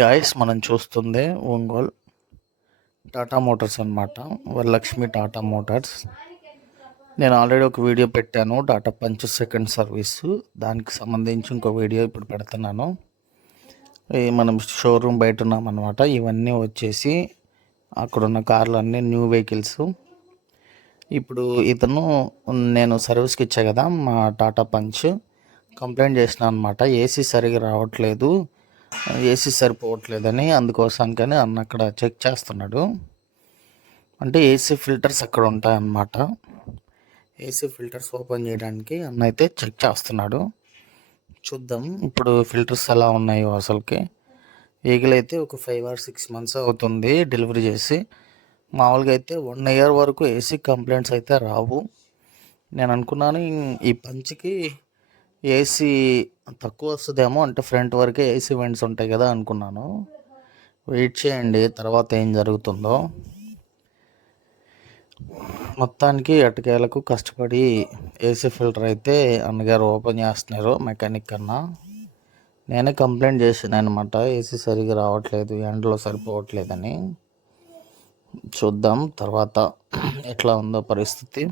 Guys మనం చూస్తుంది Ongole Tata Motors అనమాట. వరలక్ష్మి టాటా మోటార్స్. నేను ఆల్రెడీ ఒక వీడియో పెట్టాను, టాటా పంచ్ సెకండ్ సర్వీసు. దానికి సంబంధించి ఇంకో వీడియో ఇప్పుడు పెడుతున్నాను. మనం షోరూమ్ బయట ఉన్నామన్నమాట. ఇవన్నీ వచ్చేసి అక్కడున్న కార్లు అన్నీ న్యూ వెహికల్స్. ఇప్పుడు ఇతను నేను సర్వీస్కి ఇచ్చా కదా మా టాటా పంచ్, కంప్లైంట్ చేసిన అనమాట. ఏసీ సరిగా రావట్లేదు, ఏసీ సరిపోవట్లేదని. అందుకోసానికని అన్న అక్కడ చెక్ చేస్తున్నాడు. అంటే ఏసీ ఫిల్టర్స్ అక్కడ ఉంటాయన్నమాట. ఏసీ ఫిల్టర్స్ ఓపెన్ చేయడానికి అన్న అయితే చెక్ చేస్తున్నాడు. చూద్దాం ఇప్పుడు ఫిల్టర్స్ ఎలా ఉన్నాయో. అసలుకి ఈగలు అయితే ఒక 5 or 6 months అవుతుంది డెలివరీ చేసి. మామూలుగా అయితే 1 year వరకు ఏసీ కంప్లైంట్స్ అయితే రావు. నేను అనుకున్నాను ఈ పంచ్కి ఏసీ తక్కువ వస్తుందేమో, అంటే ఫ్రంట్ వరకే ఏసీ వెంట్స్ ఉంటాయి కదా అనుకున్నాను. వెయిట్ చేయండి తర్వాత ఏం జరుగుతుందో. మొత్తానికి ఎట్టకేలకు కష్టపడి ఏసీ ఫిల్టర్ అయితే అన్నగారు ఓపెన్ చేస్తున్నారు, మెకానిక్ కన్నా. నేనే కంప్లైంట్ చేసాను అనమాట, ఏసీ సరిగా రావట్లేదు, ఎండలో సరిపోవట్లేదని. చూద్దాం తర్వాత ఎట్లా ఉందో పరిస్థితి.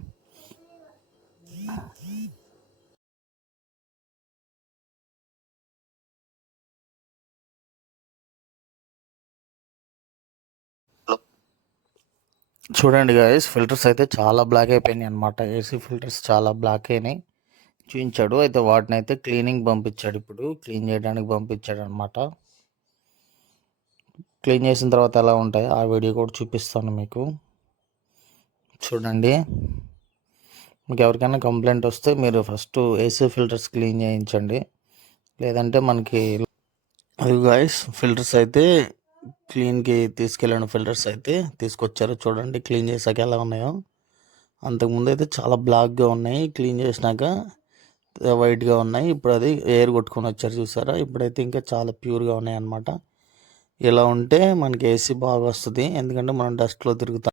చూడండి గాయస్, ఫిల్టర్స్ అయితే చాలా బ్లాక్ అయిపోయినాయి అనమాట. ఏసీ ఫిల్టర్స్ చాలా బ్లాక్ అయినాయి చూపించాడు. అయితే వాటిని అయితే క్లీనింగ్ పంపించాడు, ఇప్పుడు క్లీన్ చేయడానికి పంపించాడు అనమాట. క్లీన్ చేసిన తర్వాత ఎలా ఉంటాయి ఆ వీడియో కూడా చూపిస్తాను మీకు. చూడండి, మీకు ఎవరికైనా కంప్లైంట్ వస్తే మీరు ఫస్ట్ ఏసీ ఫిల్టర్స్ క్లీన్ చేయించండి, లేదంటే మనకి అది గాయస్ ఫిల్టర్స్ అయితే క్లీన్కి తీసుకెళ్ళిన ఫిల్టర్స్ అయితే తీసుకొచ్చారు. చూడండి క్లీన్ చేసాక ఎలా ఉన్నాయో. అంతకుముందు అయితే చాలా బ్లాక్గా ఉన్నాయి, క్లీన్ చేసినాక వైట్గా ఉన్నాయి. ఇప్పుడు అది ఎయిర్ కొట్టుకొని వచ్చారు చూసారా. ఇప్పుడైతే ఇంకా చాలా ప్యూర్గా ఉన్నాయి అన్నమాట. ఇలా ఉంటే మనకి ఏసీ బాగా వస్తుంది, ఎందుకంటే మనం డస్ట్లో తిరుగుతాం.